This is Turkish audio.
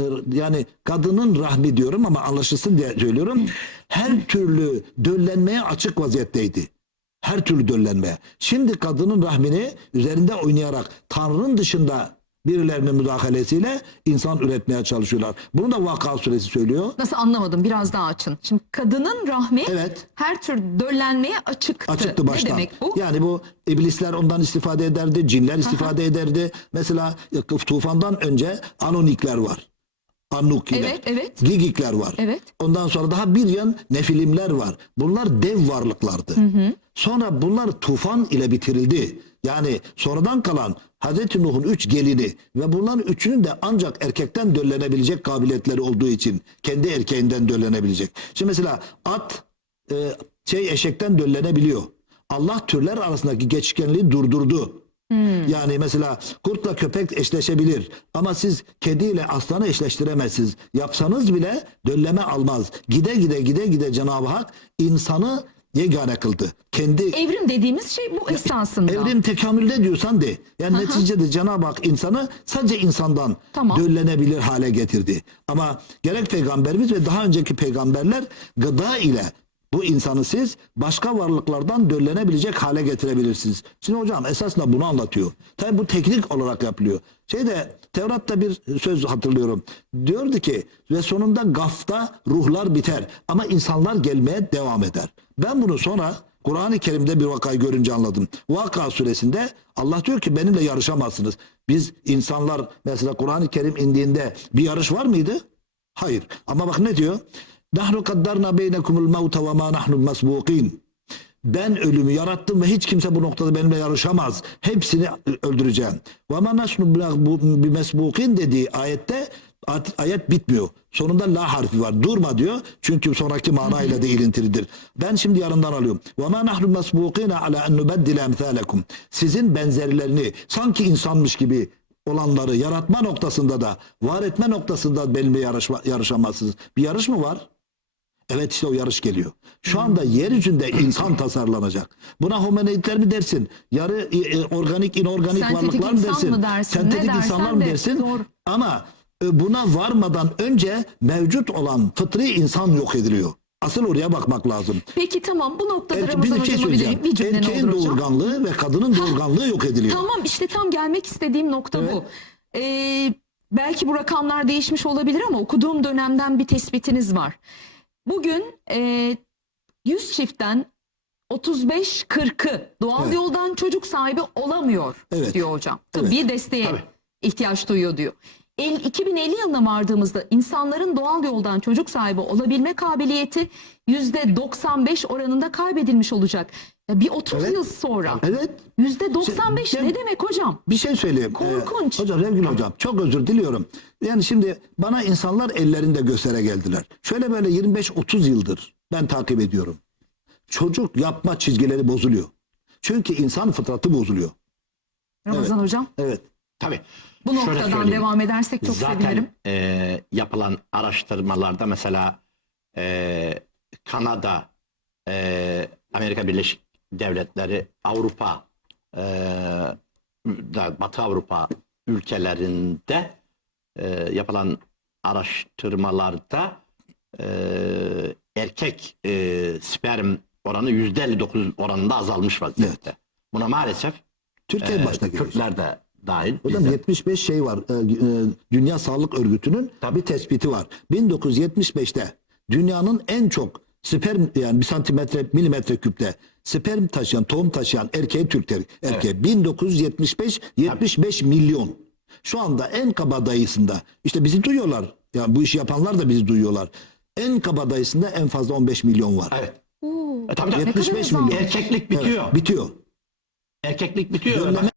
e, yani kadının rahmi diyorum ama anlaşılsın diye söylüyorum. Her türlü döllenmeye açık vaziyetteydi. Her türlü döllenmeye. Şimdi kadının rahmini üzerinde oynayarak Tanrı'nın dışında birilerinin müdahalesiyle insan üretmeye çalışıyorlar. Bunu da Vaka suresi söylüyor. Nasıl anlamadım biraz daha açın. Şimdi kadının rahmi Evet. her tür döllenmeye açıktı. Açıktı baştan. Ne demek bu? Yani bu iblisler ondan istifade ederdi, cinler istifade ederdi. Mesela tufandan önce anonikler var. Annukiler. Evet, evet. Gigikler var. Evet. Ondan sonra daha bir yan nefilimler var. Bunlar dev varlıklardı. Sonra bunlar tufan ile bitirildi. Yani sonradan kalan Hazreti Nuh'un üç gelini ve bunların üçünün de ancak erkekten döllenebilecek kabiliyetleri olduğu için kendi erkeğinden döllenebilecek. Şimdi mesela at e, şey eşekten döllenebiliyor. Allah türler arasındaki geçişkenliği durdurdu. Yani mesela kurtla köpek eşleşebilir ama siz kediyle aslanı eşleştiremezsiniz. Yapsanız bile dölleme almaz. Gide gide gide gide Cenab-ı Hak insanı yegane kıldı. Kendi Evrim dediğimiz şey bu esasında. Evrim tekamülde diyorsan de. Yani neticede Cenab-ı Hak insanı sadece insandan Tamam. döllenebilir hale getirdi. Ama gerek peygamberimiz ve daha önceki peygamberler gıda ile bu insanı siz başka varlıklardan döllenebilecek hale getirebilirsiniz. Şimdi hocam esasında bunu anlatıyor. Tabi bu teknik olarak yapılıyor. Şeyde Tevrat'ta bir söz hatırlıyorum. Diyordu ki ve sonunda gafta ruhlar biter ama insanlar gelmeye devam eder. Ben bunu sonra Kur'an-ı Kerim'de bir vakayı görünce anladım. Vaka suresinde Allah diyor ki benimle yarışamazsınız. Biz insanlar mesela Kur'an-ı Kerim indiğinde bir yarış var mıydı? Hayır. Ama bak ne diyor? Nahnu kaddarna beynekumul mevte ve ma nahnu masbuqin. Ben ölümü yarattım ve hiç kimse bu noktada benimle yarışamaz. Hepsini öldüreceğim. Ve ma nahnu bi mesbuqin dediği ayette ayet bitmiyor. Sonunda la harfi var. Durma diyor. Çünkü sonraki manayla da ilintilidir. Ben şimdi yarından alıyorum. Ve ma nahnu mesbukina ala en nubeddile emsalekum. Sizin benzerlerini sanki insanmış gibi olanları yaratma noktasında da var etme noktasında benimle yarışma, yarışamazsınız. Bir yarış mı var? Evet işte o yarış geliyor. Şu anda yeryüzünde insan tasarlanacak. Buna hominoidler mi dersin? Yarı e, e, organik, inorganik Sentetik varlıklar mı insan dersin? mı dersin? Ne Sentetik dersen insanlar mı de dersin? doğru. Ama e, buna varmadan önce mevcut olan fıtri insan yok ediliyor. Asıl oraya bakmak lazım. Peki tamam bu noktada Erke, bir Ramazan bir şey bir, söyleyeceğim. bir ne Erkeğin hocam? doğurganlığı ve kadının doğurganlığı yok ediliyor. Tamam işte tam gelmek istediğim nokta Evet. bu. Ee, belki bu rakamlar değişmiş olabilir ama okuduğum dönemden bir tespitiniz var. Bugün e, 100 çiftten 35-40'ı doğal Evet. yoldan çocuk sahibi olamıyor Evet. diyor hocam. Tıbbi desteğe Tabii. ihtiyaç duyuyor diyor. El, 2050 yılına vardığımızda insanların doğal yoldan çocuk sahibi olabilme kabiliyeti %95 oranında kaybedilmiş olacak. Ya bir 30 Evet. yıl sonra Evet. Yüzde 95 Şey- ne demek hocam? Bir şey söyleyeyim. Korkunç. Ee, hocam Revgül hocam çok özür diliyorum. Yani şimdi bana insanlar ellerinde göstere geldiler. Şöyle böyle 25-30 yıldır ben takip ediyorum. Çocuk yapma çizgileri bozuluyor. Çünkü insan fıtratı bozuluyor. Ramazan hocam Evet. Tabii. bu Şöyle noktadan söyleyeyim. devam edersek çok Zaten sevinirim. e, yapılan araştırmalarda mesela e, Kanada, e, Amerika Birleşik Devletleri, Avrupa, e, Batı Avrupa ülkelerinde e, yapılan araştırmalarda e, erkek e, sperm oranı yüzde 59 oranında azalmış vaziyette. Buna maalesef Türkiye e, başta. Kürtler de dahil. Hocam biz de- 75 şey var. e, e, Dünya Sağlık Örgütü'nün bir tespiti var. 1975'te dünyanın en çok sperm yani bir santimetre milimetre küpte sperm taşıyan tohum taşıyan erkeği Türkler erkeği 1975 75 milyon. Şu anda en kabadayısında işte bizi duyuyorlar. Yani bu işi yapanlar da bizi duyuyorlar. En kabadayısında en fazla 15 milyon var. Evet. E, tabii tabii. ne kadar 75 azalmış. milyon. Erkeklik bitiyor. Evet, bitiyor. Erkeklik bitiyor. Dönleme